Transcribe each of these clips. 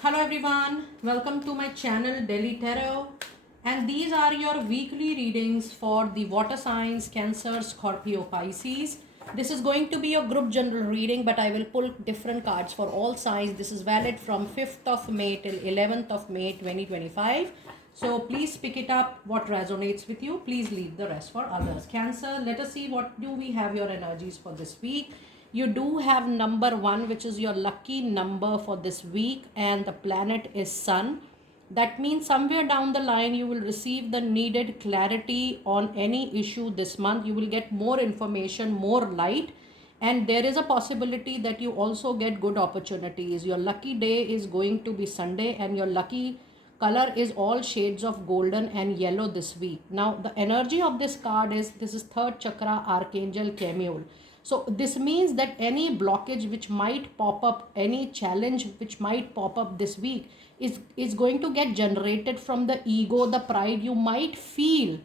Hello everyone, welcome to my channel Delhi Tarot, and these are your weekly readings for the water signs Cancer, Scorpio, Pisces. This is going to be a group general reading, but I will pull different cards for all signs. This is valid from 5th of May till 11th of May 2025. So please pick it up what resonates with you. Please leave the rest for others. Cancer, let us see what do we have your energies for this week. You do have number 1, which is your lucky number for this week, and the planet is Sun. That means somewhere down the line you will receive the needed clarity on any issue this month. You will get more information, more light, and there is a possibility that you also get good opportunities. Your lucky day is going to be Sunday, and your lucky color is all shades of golden and yellow this week. Now the energy of this card is, this is third chakra, Archangel Chamuel. So this means that any blockage which might pop up, any challenge which might pop up this week is going to get generated from the ego, the pride you might feel,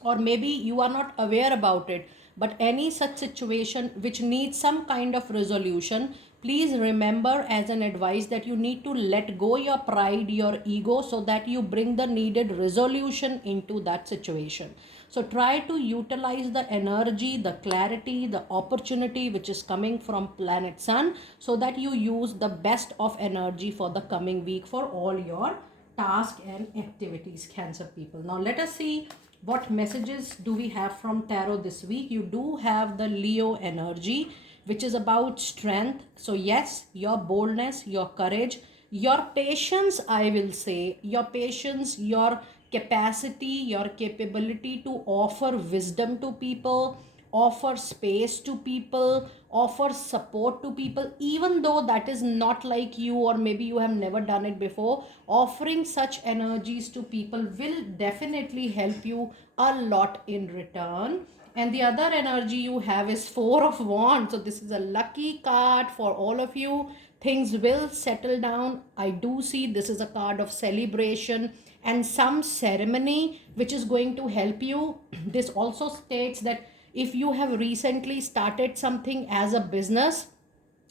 or maybe you are not aware about it, but any such situation which needs some kind of resolution, please remember as an advice that you need to let go your pride, your ego, so that you bring the needed resolution into that situation. So try to utilize the energy, the clarity, the opportunity which is coming from planet Sun, so that you use the best of energy for the coming week for all your tasks and activities, Cancer people. Now let us see what messages do we have from tarot this week. You do have the Leo energy, which is about strength. So yes, your boldness, your courage, your patience, I will say, your patience, your capacity, your capability to offer wisdom to people, offer space to people, offer support to people, even though that is not like you, or maybe you have never done it before. Offering such energies to people will definitely help you a lot in return. And the other energy you have is Four of Wands. So this is a lucky card for all of you. Things will settle down. I do see this is a card of celebration and some ceremony which is going to help you. This also states that if you have recently started something as a business,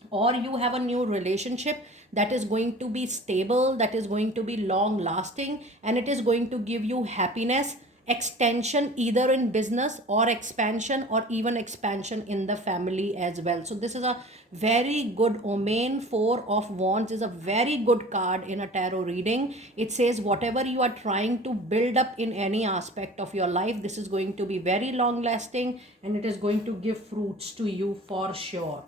or you have a new relationship that is going to be stable, that is going to be long lasting, and it is going to give you happiness, extension either in business or expansion, or even expansion in the family as well. So this is a very good omen. Four of Wands is a very good card in a tarot reading. It says whatever you are trying to build up in any aspect of your life, this is going to be very long lasting, and it is going to give fruits to you for sure.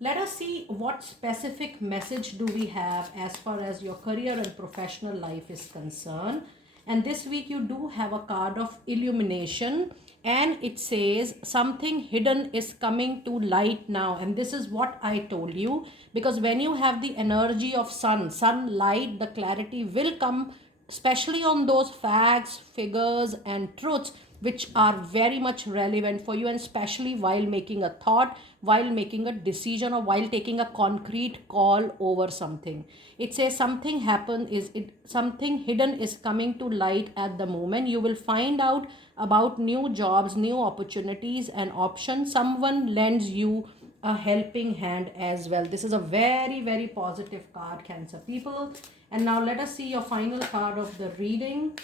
Let us see what specific message do we have as far as your career and professional life is concerned. And this week you do have a card of illumination, and it says something hidden is coming to light now. And this is what I told you, because when you have the energy of sunlight, the clarity will come, especially on those facts, figures, and truths which are very much relevant for you, and especially while making a thought, while making a decision, or while taking a concrete call over something. It says something happen is it something hidden is coming to light at the moment. You will find out about new jobs, new opportunities and options. Someone lends you a helping hand as well. This is a very, very positive card, Cancer people. And now let us see your final card of the reading,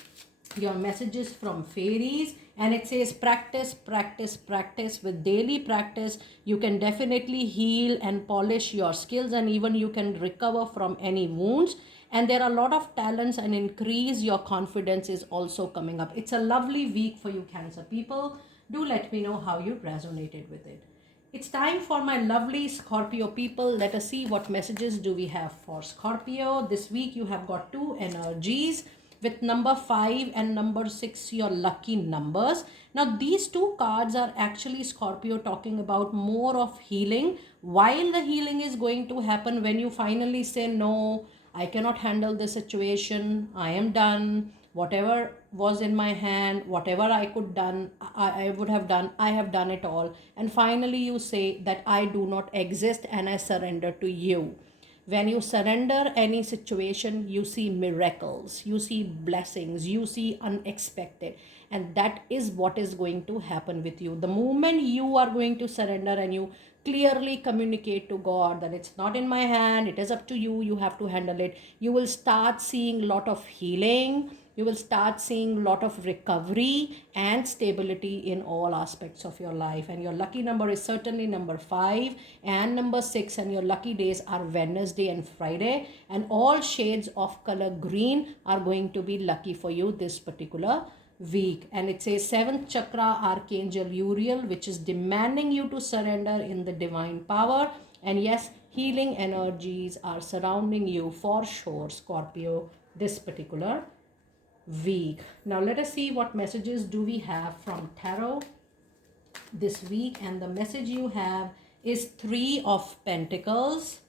your messages from fairies. And it says practice, practice, practice. With daily practice you can definitely heal and polish your skills, and even you can recover from any wounds. And there are a lot of talents, and increase your confidence is also coming up. It's a lovely week for you, Cancer people. Do let me know how you resonated with it. It's time for my lovely Scorpio people. Let us see what messages do we have for Scorpio. This week you have got two energies, with number 5 and number 6 your lucky numbers. Now these two cards are actually, Scorpio, talking about more of healing. While the healing is going to happen when you finally say, no, I cannot handle this situation, I am done, whatever was in my hand, whatever I could done, I would have done, I have done it all. And finally you say that I do not exist and I surrender to you. When you surrender any situation, you see miracles, you see blessings, you see unexpected. And that is what is going to happen with you. The moment you are going to surrender and you clearly communicate to God that it's not in my hand, it is up to you, you have to handle it. You will start seeing a lot of healing, you will start seeing a lot of recovery and stability in all aspects of your life. And your lucky number is certainly number 5 and number 6, and your lucky days are Wednesday and Friday, and all shades of color green are going to be lucky for you this particular week. And it says 7th chakra, Archangel Uriel, which is demanding you to surrender in the divine power. And yes, healing energies are surrounding you for sure, Scorpio, this particular week. Now let us see what messages do we have from tarot this week. And the message you have is 3 of Pentacles,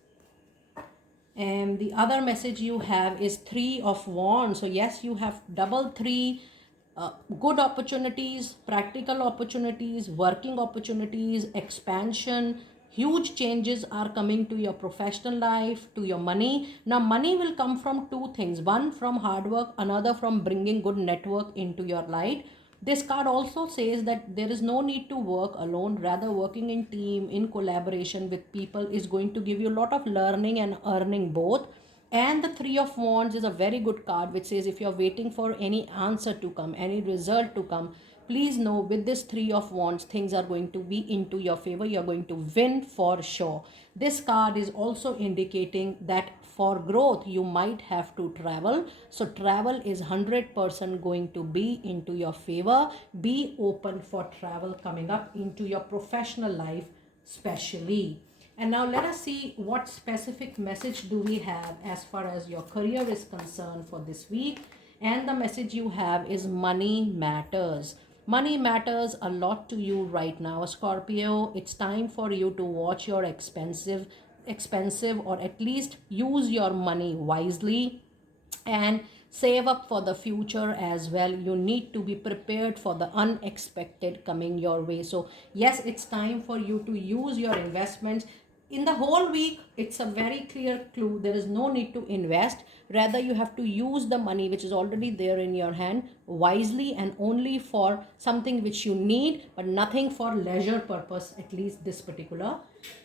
and the other message you have is 3 of Wands. So yes, you have double 3 good opportunities, practical opportunities, working opportunities, expansion. Huge changes are coming to your professional life, to your money. Now money will come from 2 things: one from hard work, another from bringing good network into your life. This card also says that there is no need to work alone, rather working in team, in collaboration with people is going to give you a lot of learning and earning both. And the 3 of Wands is a very good card, which says if you're waiting for any answer to come, any result to come, please know with this 3 of Wands, things are going to be into your favor. You're going to win for sure. This card is also indicating that for growth, you might have to travel. So travel is 100% going to be into your favor. Be open for travel coming up into your professional life, especially. And now let us see what specific message do we have as far as your career is concerned for this week. And the message you have is money matters. Money matters a lot to you right now, Scorpio. It's time for you to watch your expensive or at least use your money wisely and save up for the future as well. You need to be prepared for the unexpected coming your way. So yes, it's time for you to use your investments. In the whole week, it's a very clear clue. There is no need to invest. Rather, you have to use the money which is already there in your hand wisely and only for something which you need, but nothing for leisure purpose, at least this particular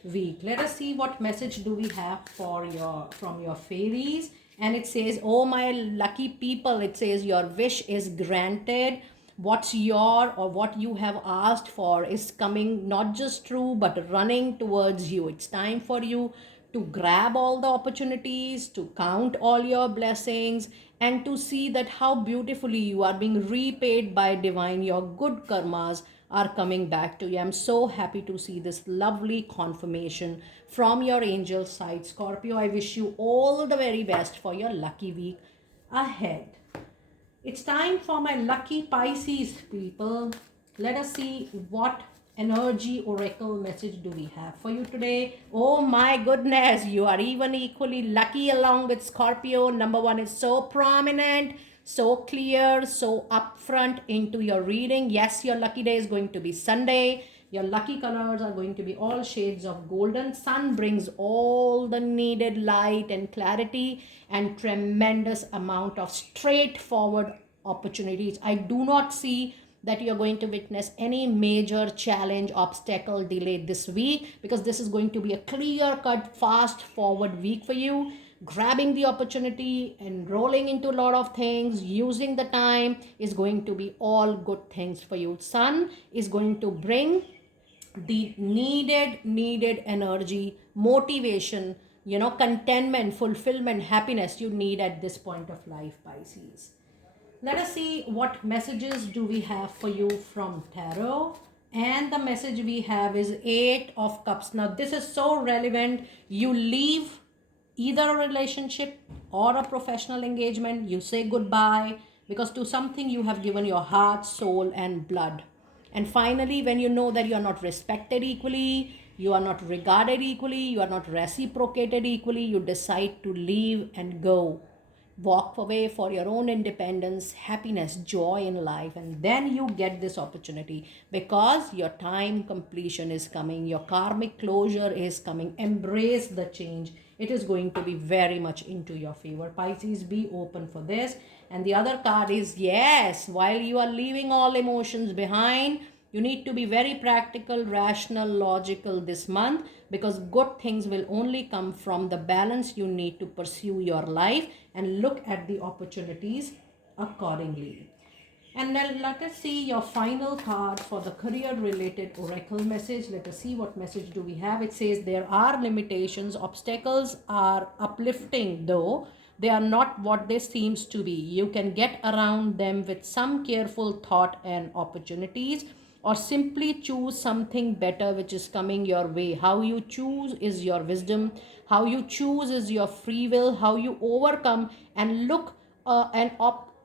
week. Let us see what message do we have for from your fairies. And it says, oh my lucky people, it says your wish is granted. What's your or what you have asked for is coming not just true but running towards you. It's time for you to grab all the opportunities, to count all your blessings, and to see that how beautifully you are being repaid by divine. Your good karmas are coming back to you. I'm so happy to see this lovely confirmation from your angel side, Scorpio. I wish you all the very best for your lucky week ahead. It's time for my lucky Pisces people. Let us see what energy oracle message do we have for you today. Oh my goodness, you are even equally lucky along with Scorpio. Number 1 is so prominent, so clear, so upfront into your reading. Yes, your lucky day is going to be Sunday. Your lucky colors are going to be all shades of golden. Sun brings all the needed light and clarity and tremendous amount of straightforward opportunities. I do not see that you're going to witness any major challenge, obstacle, delay this week, because this is going to be a clear-cut, fast-forward week for you. Grabbing the opportunity and rolling into a lot of things, using the time is going to be all good things for you. Sun is going to bring the needed energy, motivation, contentment, fulfillment, happiness you need at this point of life, Pisces. Let us see what messages do we have for you from tarot. And the message we have is 8 of Cups. Now this is so relevant. You leave either a relationship or a professional engagement. You say goodbye because to something you have given your heart, soul and blood. And finally, when you know that you are not respected equally, you are not regarded equally, you are not reciprocated equally, you decide to leave and go. Walk away for your own independence, happiness, joy in life, and then you get this opportunity because your time completion is coming, your karmic closure is coming. Embrace the change. It is going to be very much into your favor. Pisces, be open for this. And the other card is, yes, while you are leaving all emotions behind, You need to be very practical, rational, logical this month, because good things will only come from the balance you need to pursue your life and look at the opportunities accordingly. And then let us see your final card for the career related oracle message. Let us see what message do we have. It says there are limitations, obstacles are uplifting though they are not what they seems to be. You can get around them with some careful thought and opportunities, or simply choose something better which is coming your way. How you choose is your wisdom. How you choose is your free will. How you overcome and look an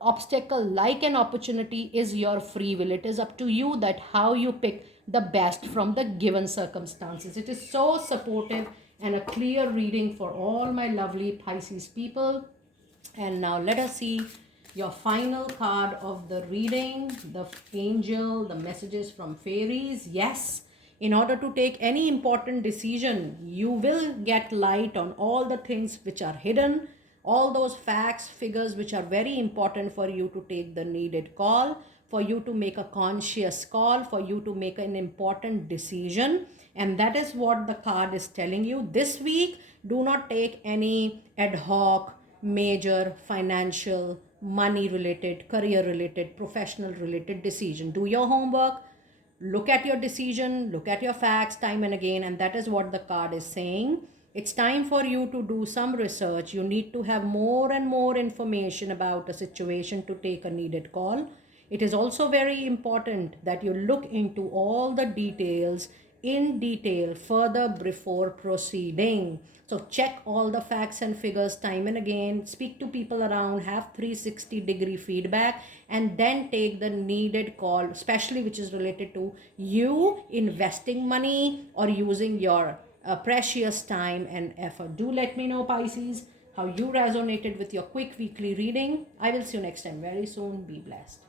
obstacle like an opportunity is your free will. It is up to you that how you pick the best from the given circumstances. It is so supportive and a clear reading for all my lovely Pisces people. And now let us see your final card of the reading, the angel, the messages from fairies. Yes, in order to take any important decision, you will get light on all the things which are hidden, all those facts, figures which are very important for you to take the needed call, for you to make a conscious call, for you to make an important decision. And that is what the card is telling you. This week, do not take any ad hoc, major financial, money related, career related, professional related decision. Do your homework, look at your decision, look at your facts time and again, and that is what the card is saying. It's time for you to do some research. You need to have more and more information about a situation to take a needed call. It is also very important that you look into all the details in detail further before proceeding. So check all the facts and figures time and again, speak to people around, have 360-degree feedback, and then take the needed call, especially which is related to you investing money or using your precious time and effort. Do let me know, Pisces, how you resonated with your quick weekly reading. I will see you next time very soon. Be blessed.